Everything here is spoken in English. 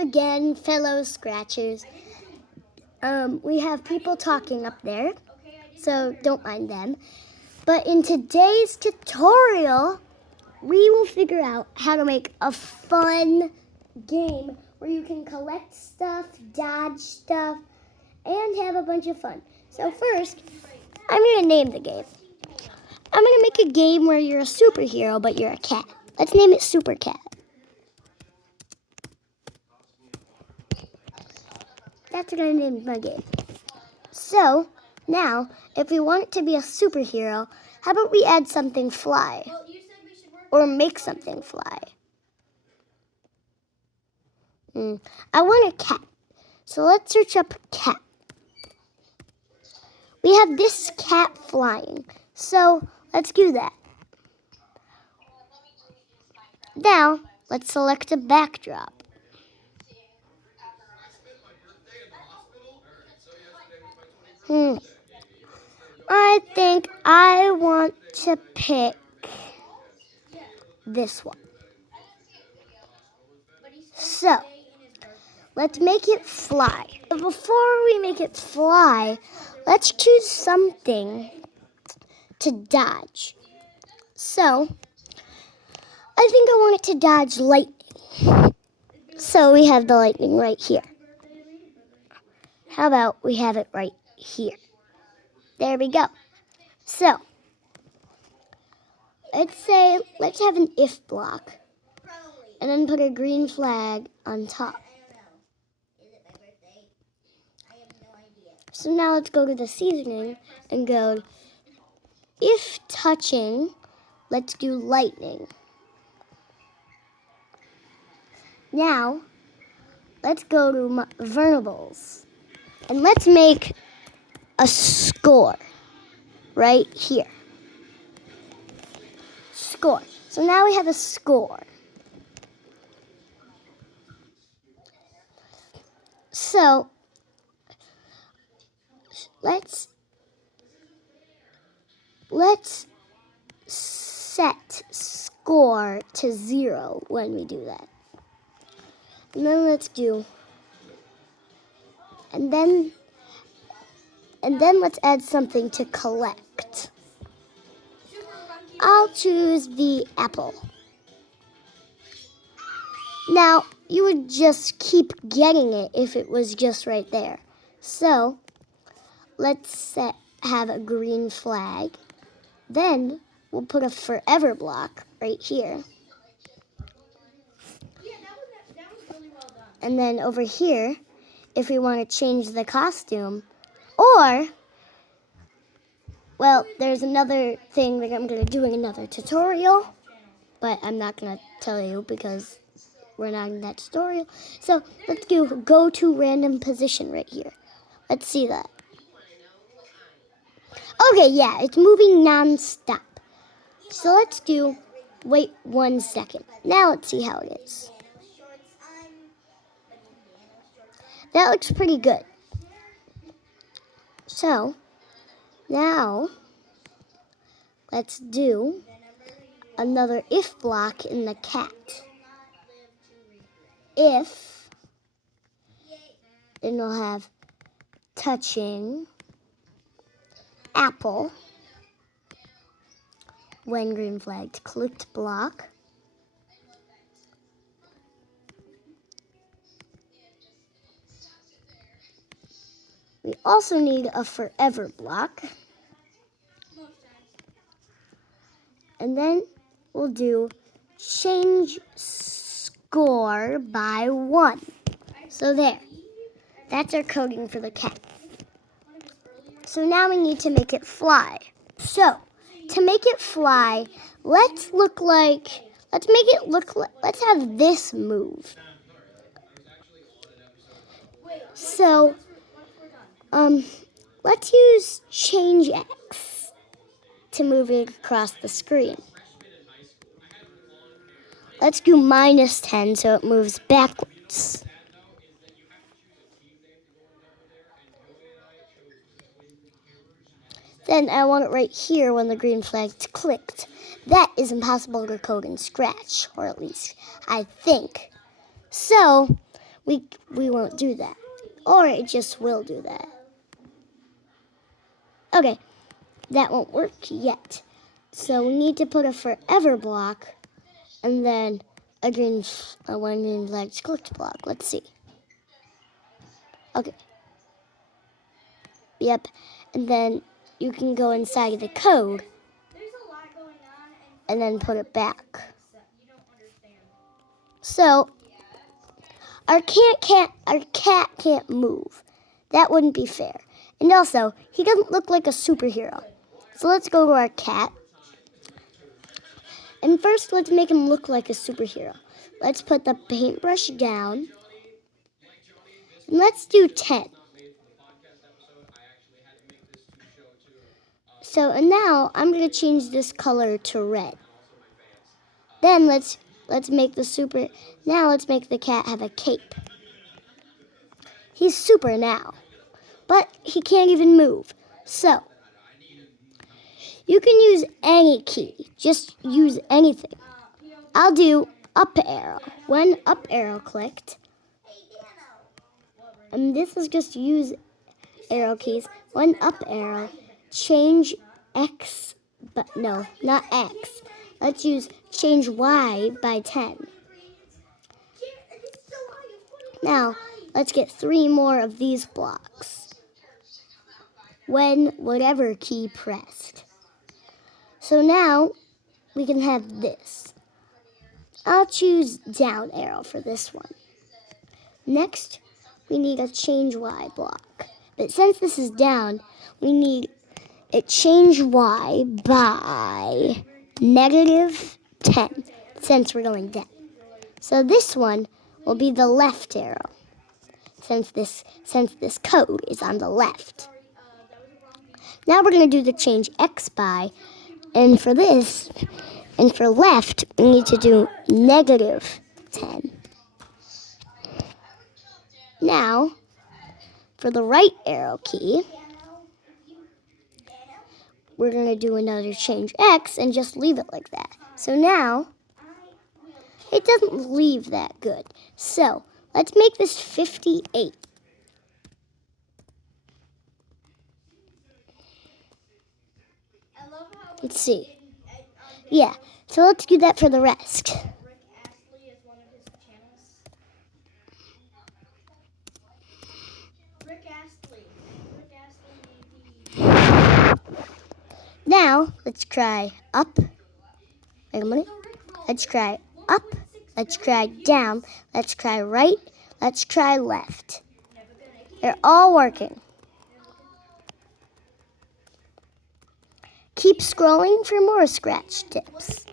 again, fellow Scratchers. We have people talking up there, so don't mind them. But in today's tutorial, we will figure out how to make a fun game where you can collect stuff, dodge stuff, and have a bunch of fun. So first, I'm going to name the game. I'm going to make a game where you're a superhero, but you're a cat. Let's name it Supercat. That's what I named my game. So, now, if we want it to be a superhero, how about we add something fly? Or make something fly? I want a cat. So let's search up cat. We have this cat flying. So let's do that. Now, let's select a backdrop. I think I want to pick this one. So, let's make it fly. But before we make it fly, let's choose something to dodge. So, I think I want it to dodge lightning. So we have the lightning right here. How about we have it right here? There we go. So, let's have an if block. And then put a green flag on top. So now let's go to the seasoning and go, if touching, let's do lightning. Now, let's go to variables. And let's make a score right here. Score. So now we have a score. So, let's set score to 0 when we do that. And then let's do, and then let's add something to collect. I'll choose the apple. Now, you would just keep getting it if it was just right there. So, let's have a green flag. Then, we'll put a forever block right here. And then over here, if we want to change the costume, or, well, there's another thing that I'm going to do in another tutorial, but I'm not going to tell you because we're not in that tutorial. So let's go to random position right here. Let's see that. Okay, yeah, it's moving non-stop. So let's wait 1 second. Now let's see how it is. That looks pretty good. So, now, let's do another if block in the cat. If, then we'll have touching apple when green flagged clicked block. We also need a forever block. And then we'll do change score by 1. So there. That's our coding for the cat. So now we need to make it fly. So, to make it fly, let's have this move. So, let's use change X to move it across the screen. Let's do -10 so it moves backwards. Then I want it right here when the green flag's clicked. That is impossible to code in Scratch, or at least I think. So, we won't do that. Or it just will do that. Okay, that won't work yet. So we need to put a forever block and then one green flags clicked block. Let's see. Okay. Yep. And then you can go inside of the code and then put it back. So our cat can't move. That wouldn't be fair. And also, he doesn't look like a superhero. So let's go to our cat. And first, let's make him look like a superhero. Let's put the paintbrush down. And let's do 10. So, and now I'm going to change this color to red. Then let's make let's make the cat have a cape. He's super now, but he can't even move. So, you can use any key. Just use anything. I'll do up arrow. When up arrow clicked, and this is just use arrow keys. When up arrow, change X, but no, not X. Let's use change Y by 10. Now, let's get 3 more of these blocks. When whatever key pressed. So now, we can have this. I'll choose down arrow for this one. Next, we need a change Y block. But since this is down, we need a change Y by -10, since we're going down. So this one will be the left arrow, since this code is on the left. Now we're going to do the change X by, and for this, and for left, we need to do -10. Now, for the right arrow key, we're going to do another change X and just leave it like that. So now, it doesn't leave that good. So, let's make this 58. Let's see. Yeah, so let's do that for the rest. Now, let's try up. Wait a minute. Let's try up. Let's try down. Let's try right. Let's try left. They're all working. Keep scrolling for more scratch tips.